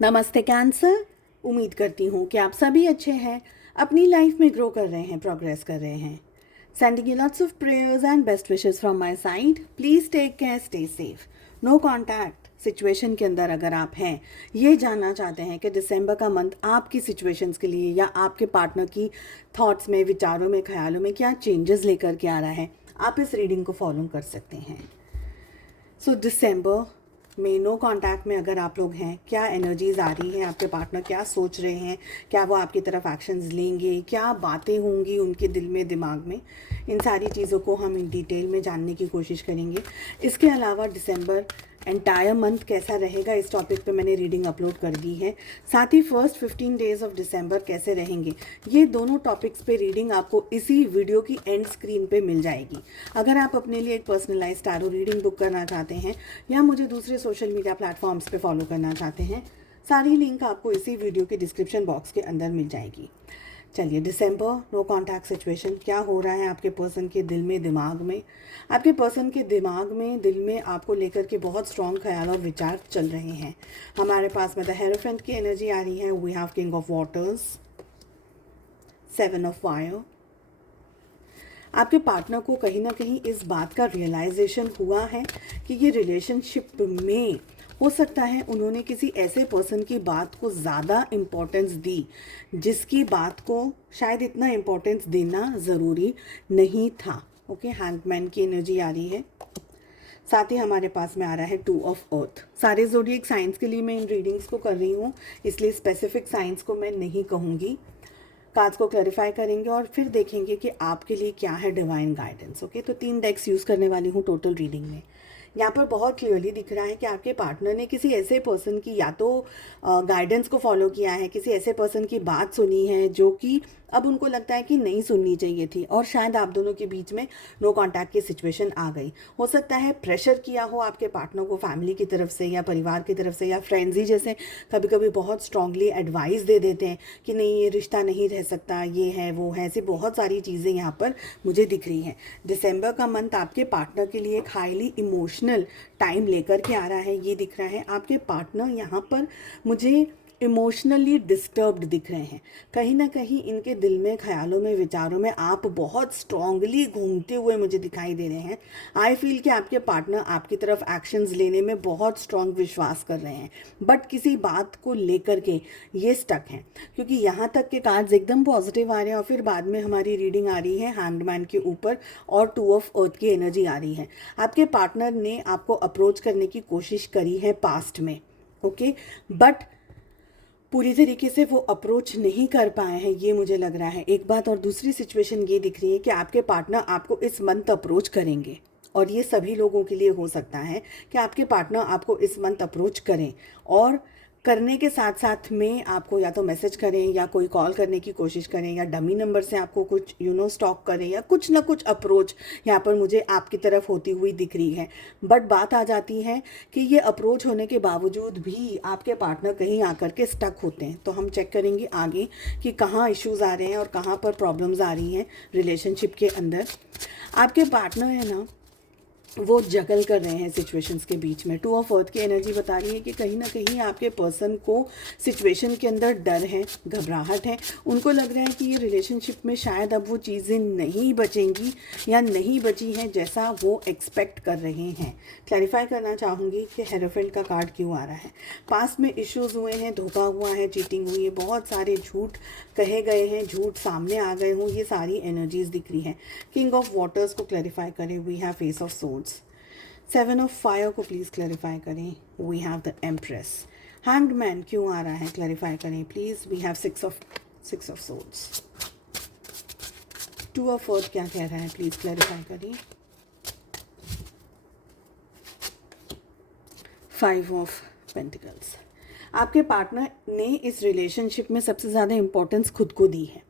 नमस्ते कैंसर। उम्मीद करती हूँ कि आप सभी अच्छे हैं, अपनी लाइफ में ग्रो कर रहे हैं, प्रोग्रेस कर रहे हैं। Sending you lots of prayers and best wishes from my side. Please take care, stay safe. No contact situation के अंदर अगर आप हैं, ये जानना चाहते हैं कि दिसंबर का मंथ आपकी सिचुएशंस के लिए या आपके पार्टनर की थॉट्स में, विचारों में, ख्यालों में क्या चेंजेस लेकर के आ रहा है, आप इस रीडिंग को फॉलो कर सकते हैं। सो दिसंबर में नो कांटेक्ट में अगर आप लोग हैं, क्या एनर्जीज आ रही हैं, आपके पार्टनर क्या सोच रहे हैं, क्या वो आपकी तरफ एक्शंस लेंगे, क्या बातें होंगी उनके दिल में, दिमाग में, इन सारी चीज़ों को हम इन डिटेल में जानने की कोशिश करेंगे। इसके अलावा दिसंबर एंटायर मंथ कैसा रहेगा, इस टॉपिक पे मैंने रीडिंग अपलोड कर दी है। साथ ही फर्स्ट 15 डेज ऑफ दिसंबर कैसे रहेंगे, ये दोनों टॉपिक्स पे रीडिंग आपको इसी वीडियो की एंड स्क्रीन पे मिल जाएगी। अगर आप अपने लिए एक पर्सनलाइज टैरो रीडिंग बुक करना चाहते हैं या मुझे दूसरे सोशल मीडिया प्लेटफॉर्म्स पे फॉलो करना चाहते हैं, सारी लिंक आपको इसी वीडियो के डिस्क्रिप्शन बॉक्स के अंदर मिल जाएगी। चलिए, दिसंबर नो कॉन्टैक्ट सिचुएशन, क्या हो रहा है आपके पर्सन के दिल में, दिमाग में। आपके पर्सन के दिमाग में, दिल में आपको लेकर के बहुत स्ट्रॉन्ग ख्याल और विचार चल रहे हैं। हमारे पास में द हेरोफेंट की एनर्जी आ रही है। We have king of waters, 7 of fire. आपके पार्टनर को कहीं ना कहीं इस बात का रियलाइजेशन हुआ है कि ये रिलेशनशिप में हो सकता है उन्होंने किसी ऐसे पर्सन की बात को ज़्यादा इम्पोर्टेंस दी जिसकी बात को शायद इतना इम्पोर्टेंस देना ज़रूरी नहीं था। ओके, हैंगमैन की एनर्जी आ रही है। साथ ही हमारे पास में आ रहा है 2 ऑफ अर्थ। सारे ज़ोडिएक साइंस के लिए मैं इन रीडिंग्स को कर रही हूँ, इसलिए स्पेसिफिक साइंस को मैं नहीं कहूँगी। कार्ड्स को क्लैरिफाई करेंगे और फिर देखेंगे कि आपके लिए क्या है डिवाइन गाइडेंस। ओके, तो 3 डेक्स यूज़ करने वाली हूँ टोटल रीडिंग में। यहाँ पर बहुत क्लियरली दिख रहा है कि आपके पार्टनर ने किसी ऐसे पर्सन की या तो गाइडेंस को फॉलो किया है, किसी ऐसे पर्सन की बात सुनी है जो कि अब उनको लगता है कि नहीं सुननी चाहिए थी, और शायद आप दोनों के बीच में नो कांटेक्ट की सिचुएशन आ गई। हो सकता है प्रेशर किया हो आपके पार्टनर को फैमिली की तरफ से या परिवार की तरफ से, या फ्रेंड्स ही जैसे कभी कभी बहुत स्ट्रांगली एडवाइस दे देते हैं कि नहीं ये रिश्ता नहीं रह सकता, ये है वो है, ऐसी बहुत सारी चीज़ें यहाँ पर मुझे दिख रही हैं। दिसंबर का मंथ आपके पार्टनर के लिए एक हाईली इमोशनल टाइम लेकर के आ रहा है, ये दिख रहा है। आपके पार्टनर यहाँ पर मुझे इमोशनली डिस्टर्ब्ड दिख रहे हैं। कहीं ना कहीं इनके दिल में, ख्यालों में, विचारों में आप बहुत स्ट्रांगली घूमते हुए मुझे दिखाई दे रहे हैं। आई फील कि आपके पार्टनर आपकी तरफ एक्शंस लेने में बहुत स्ट्रांग विश्वास कर रहे हैं, बट किसी बात को लेकर के ये स्टक हैं, क्योंकि यहाँ तक के कार्ड्स एकदम पॉजिटिव आ रहे हैं और फिर बाद में हमारी रीडिंग आ रही है हैंगमैन के ऊपर और 2 ऑफ अर्थ की एनर्जी आ रही है। आपके पार्टनर ने आपको अप्रोच करने की कोशिश करी है पास्ट में, ओके, बट पूरी तरीके से वो अप्रोच नहीं कर पाए हैं, ये मुझे लग रहा है एक बात। और दूसरी सिचुएशन ये दिख रही है कि आपके पार्टनर आपको इस मंथ अप्रोच करेंगे, और ये सभी लोगों के लिए हो सकता है कि आपके पार्टनर आपको इस मंथ अप्रोच करें, और करने के साथ साथ में आपको या तो मैसेज करें या कोई कॉल करने की कोशिश करें या डमी नंबर से आपको कुछ स्टॉक करें, या कुछ ना कुछ अप्रोच यहाँ पर मुझे आपकी तरफ होती हुई दिख रही है। बट बात आ जाती है कि ये अप्रोच होने के बावजूद भी आपके पार्टनर कहीं आकर के स्टक होते हैं। तो हम चेक करेंगे आगे कि कहाँ इश्यूज़ आ रहे हैं और कहाँ पर प्रॉब्लम्स आ रही हैं रिलेशनशिप के अंदर। आपके पार्टनर है ना, वो जगल कर रहे हैं सिचुएशंस के बीच में। 2 ऑफ अर्थ की एनर्जी बता रही है कि कहीं ना कहीं आपके पर्सन को सिचुएशन के अंदर डर है, घबराहट है। उनको लग रहा है कि ये रिलेशनशिप में शायद अब वो चीज़ें नहीं बचेंगी या नहीं बची हैं जैसा वो एक्सपेक्ट कर रहे हैं। क्लैरिफाई करना चाहूँगी कि हेरोफेंट का कार्ड क्यों आ रहा है। पास्ट में इश्यूज़ हुए हैं, धोखा हुआ है, चीटिंग हुई है, बहुत सारे झूठ कहे गए हैं, झूठ सामने आ गए हों, ये सारी एनर्जीज दिख रही हैं। किंग ऑफ वाटर्स को क्लैरिफाई करें। We have page of swords. 7 of fire को प्लीज़ क्लैरिफाई करें। We have the empress. Hanged man क्यों आ रहा है, क्लैरिफाई करें please. We have 6 of swords. 2 of earth क्या कह रहा है, प्लीज़ क्लैरिफाई करें। 5 ऑफ पेंटिकल्स। आपके पार्टनर ने इस रिलेशनशिप में सबसे ज़्यादा इम्पोर्टेंस खुद को दी है,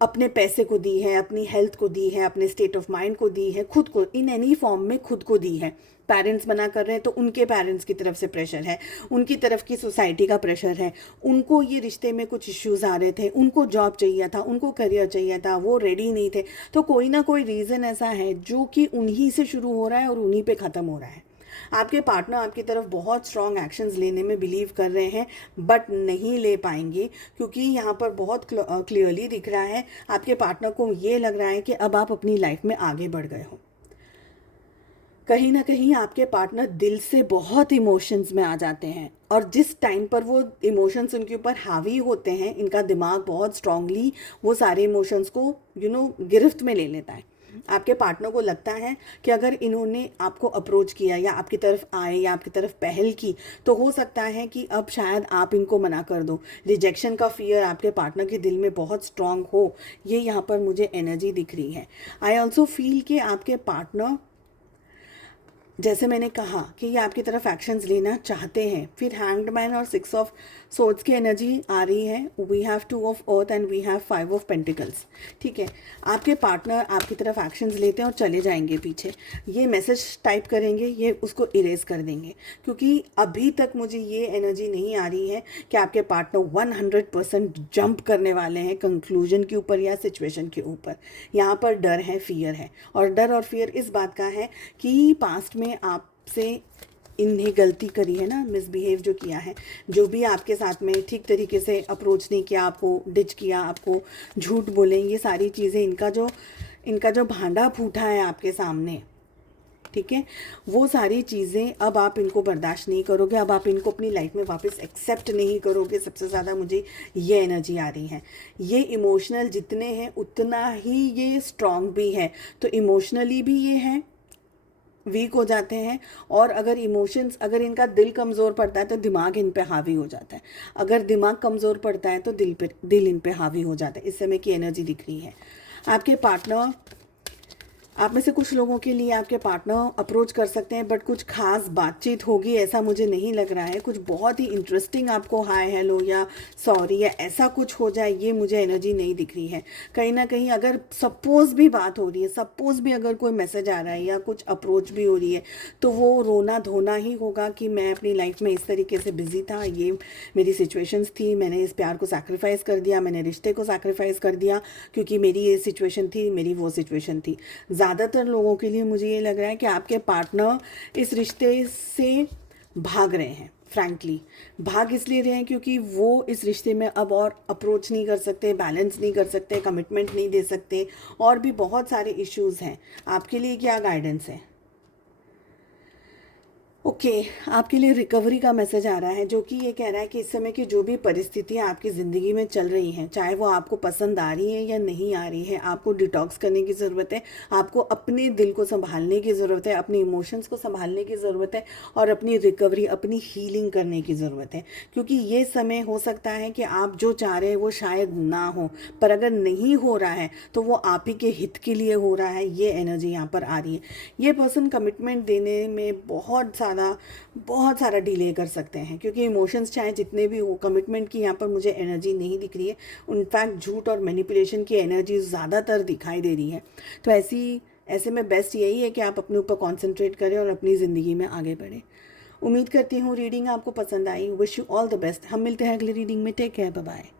अपने पैसे को दी है, अपनी हेल्थ को दी है, अपने स्टेट ऑफ माइंड को दी है, खुद को इन एनी फॉर्म में खुद को दी है। पेरेंट्स मना कर रहे हैं तो उनके पेरेंट्स की तरफ से प्रेशर है, उनकी तरफ की सोसाइटी का प्रेशर है। उनको ये रिश्ते में कुछ इश्यूज आ रहे थे, उनको जॉब चाहिए था, उनको करियर चाहिए था, वो रेडी नहीं थे। तो कोई ना कोई रीज़न ऐसा है जो कि उन्हीं से शुरू हो रहा है और उन्हीं पे ख़त्म हो रहा है। आपके पार्टनर आपकी तरफ बहुत स्ट्रॉन्ग एक्शंस लेने में बिलीव कर रहे हैं, बट नहीं ले पाएंगे, क्योंकि यहाँ पर बहुत क्लियरली दिख रहा है आपके पार्टनर को ये लग रहा है कि अब आप अपनी लाइफ में आगे बढ़ गए हो। कहीं ना कहीं आपके पार्टनर दिल से बहुत इमोशंस में आ जाते हैं, और जिस टाइम पर वो इमोशंस उनके ऊपर हावी होते हैं, इनका दिमाग बहुत स्ट्रांगली वो सारे इमोशंस को गिरफ्त में ले लेता है। आपके पार्टनर को लगता है कि अगर इन्होंने आपको अप्रोच किया या आपकी तरफ आए या आपकी तरफ पहल की, तो हो सकता है कि अब शायद आप इनको मना कर दो। रिजेक्शन का फियर आपके पार्टनर के दिल में बहुत स्ट्रांग हो, ये यहाँ पर मुझे एनर्जी दिख रही है। आई ऑल्सो फील कि आपके पार्टनर, जैसे मैंने कहा कि ये आपकी तरफ एक्शंस लेना चाहते हैं। फिर हैंग्ड मैन और 6 ऑफ सोर्ड्स की एनर्जी आ रही है। We have 2 of earth and we have 5 of pentacles. ठीक है, आपके पार्टनर आपकी तरफ एक्शंस लेते हैं और चले जाएंगे पीछे। ये मैसेज टाइप करेंगे, ये उसको इरेज कर देंगे, क्योंकि अभी तक मुझे ये एनर्जी नहीं आ रही है कि आपके पार्टनर 100% जंप करने वाले हैं कंक्लूजन के ऊपर या सिचुएशन के ऊपर। यहाँ पर डर है, फियर है, और डर और फियर इस बात का है कि पास्ट में आपसे इन्हें गलती करी है ना, मिसबिहेव जो किया है, जो भी आपके साथ में ठीक तरीके से अप्रोच नहीं किया, आपको डिच किया, आपको झूठ बोले, ये सारी चीज़ें, इनका जो भांडा फूटा है आपके सामने, ठीक है, वो सारी चीज़ें अब आप इनको बर्दाश्त नहीं करोगे, अब आप इनको अपनी लाइफ में वापस एक्सेप्ट नहीं करोगे। सबसे ज़्यादा मुझे ये एनर्जी आ रही है। ये इमोशनल जितने हैं उतना ही ये स्ट्रॉन्ग भी है, तो इमोशनली भी ये है, वीक हो जाते हैं, और अगर इमोशंस, अगर इनका दिल कमज़ोर पड़ता है तो दिमाग इन पे हावी हो जाता है, अगर दिमाग कमज़ोर पड़ता है तो दिल इन पे हावी हो जाता है। इस समय की एनर्जी दिख रही है। आपके पार्टनर, आप में से कुछ लोगों के लिए आपके पार्टनर अप्रोच कर सकते हैं, बट कुछ खास बातचीत होगी ऐसा मुझे नहीं लग रहा है। कुछ बहुत ही इंटरेस्टिंग आपको हाय हेलो या सॉरी या ऐसा कुछ हो जाए, ये मुझे एनर्जी नहीं दिख रही है। कहीं ना कहीं अगर सपोज भी बात हो रही है, सपोज भी अगर कोई मैसेज आ रहा है या कुछ अप्रोच भी हो रही है, तो वो रोना धोना ही होगा कि मैं अपनी लाइफ में इस तरीके से बिजी था, ये मेरी सिचुएशंस थी, मैंने इस प्यार को सैक्रिफाइस कर दिया, मैंने रिश्ते को सैक्रिफाइस कर दिया, क्योंकि मेरी ये सिचुएशन थी, मेरी वो सिचुएशन थी। ज़्यादातर लोगों के लिए मुझे ये लग रहा है कि आपके पार्टनर इस रिश्ते से भाग रहे हैं। फ्रैंकली भाग इसलिए रहे हैं क्योंकि वो इस रिश्ते में अब और अप्रोच नहीं कर सकते, बैलेंस नहीं कर सकते, कमिटमेंट नहीं दे सकते, और भी बहुत सारे इश्यूज़ हैं। आपके लिए क्या गाइडेंस है? ओके, आपके लिए रिकवरी का मैसेज आ रहा है, जो कि ये कह रहा है कि इस समय की जो भी परिस्थितियाँ आपकी ज़िंदगी में चल रही हैं, चाहे वो आपको पसंद आ रही हैं या नहीं आ रही है, आपको डिटॉक्स करने की ज़रूरत है, आपको अपने दिल को संभालने की ज़रूरत है, अपने इमोशंस को संभालने की ज़रूरत है, और अपनी रिकवरी, अपनी हीलिंग करने की ज़रूरत है। क्योंकि ये समय हो सकता है कि आप जो चाह रहे हैं वो शायद ना हो, पर अगर नहीं हो रहा है तो वो आप ही के हित के लिए हो रहा है। ये एनर्जी यहाँ पर आ रही है। ये पर्सन कमिटमेंट देने में बहुत सारा डिले कर सकते हैं, क्योंकि इमोशंस चाहे जितने भी हो, कमिटमेंट की यहाँ पर मुझे एनर्जी नहीं दिख रही है। इनफैक्ट झूठ और मैनिपुलेशन की एनर्जी ज़्यादातर दिखाई दे रही है। तो ऐसे में बेस्ट यही है कि आप अपने ऊपर कॉन्सेंट्रेट करें और अपनी ज़िंदगी में आगे बढ़ें। उम्मीद करती हूँ रीडिंग आपको पसंद आई। Wish you all the best. हम मिलते हैं अगली रीडिंग में। Take care, bye bye.